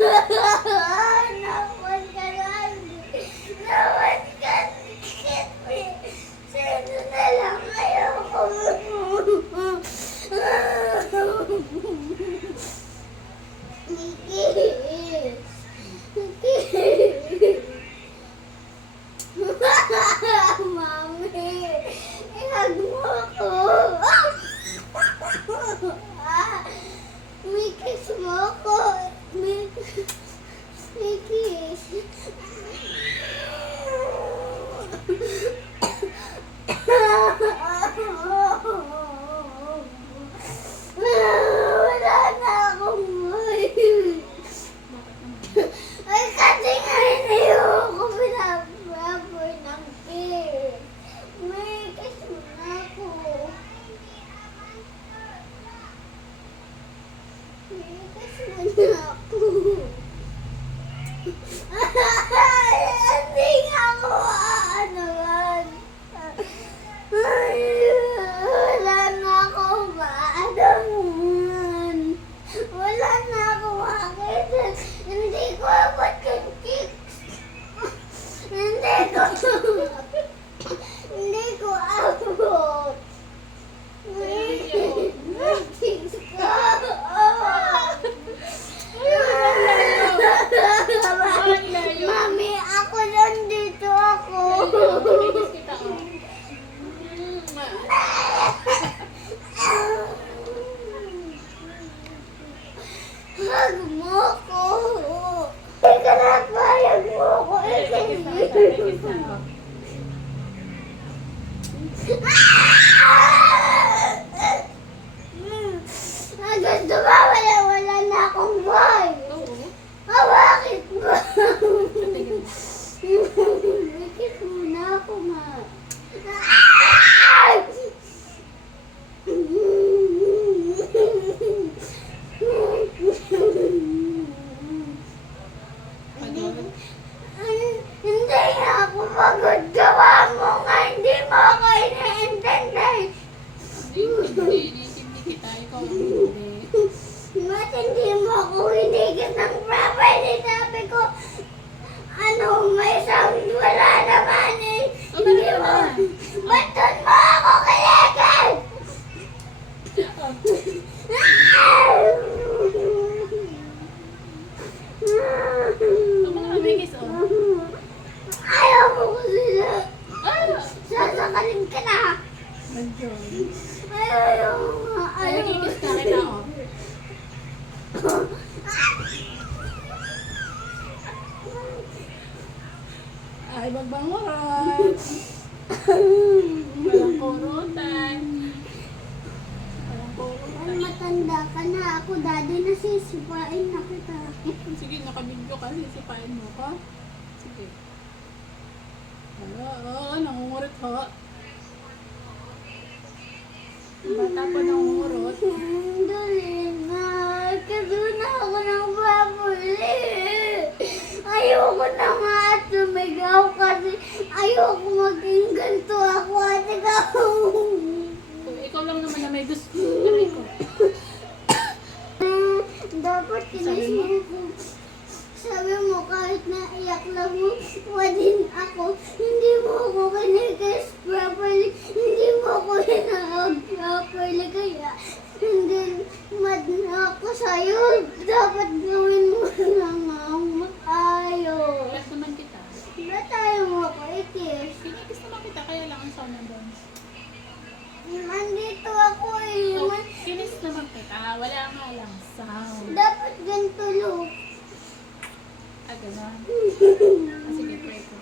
Naman ka lang. Naman ka. Sino na lang ayoko. Mami, ihag mo ako. May kiss mo ako. May kiss. Wala na akong voice. Ay, kasi nga hindi ako pinapaboy ng kiss. May kiss mo na ako. May kiss mo na ako. Hindi nga ako ano yan. Wala na ako maadaman. Wala na ako makita. Hindi ko abot yung chicks. Hindi ko abot. Chicks ko. Mami, ako lang dito ako. Hag mo ko. Ika na payag mo ko. Gusto ba? Wala na akong boy. Bakit ba? Bakit muna ako ma? Hindi ako pagod. Gawa mo nga. Hindi mo ako ina-intindi. Hindi kita. Ikaw ang hindi. Ba't hindi mo ako hinigit ng properly? Sabi ko, may sound, wala naman eh. Hindi mo. Ba't doon mo ako kiligid? May kiss, oh. Ayaw mo ko sila. Sasakalin ka na. Ayaw nga. Ay, nagkikiss ka kita, oh. Ay, magbanguran. Walang kurutan. Walang kurutan. Matanda ka na. Ako, daddy, nasisipain na kita. Sige, nakabidyo ka. Sisipain mo ko. Sige. Oo, nangungurit ho. Bata pa nangungurot. Dali na. Kasi na ako ng babuli. Ayoko na nga at sumigaw kasi ayoko maging ganito ako at ikaw. Ikaw lang naman na may gusto. Aray ko. Dapat kinis mo ko. Sabi mo kahit naiyak lang mo, din ako. Hindi mo ako kinikiss properly. Hindi mo ako hinahag properly. Kaya hindi mad na ako sa'yo. Dapat gawin mo lang ang maayos. Kiss naman kita. Ba't tayo mo ako i-kiss? Kinikis naman kita, kaya lang ang sound nandun. Nandito ako eh. So, kinis naman kita. Wala nga lang sound. Dapat ganito look. Ah, gano'n. Ah, sige, pray ko.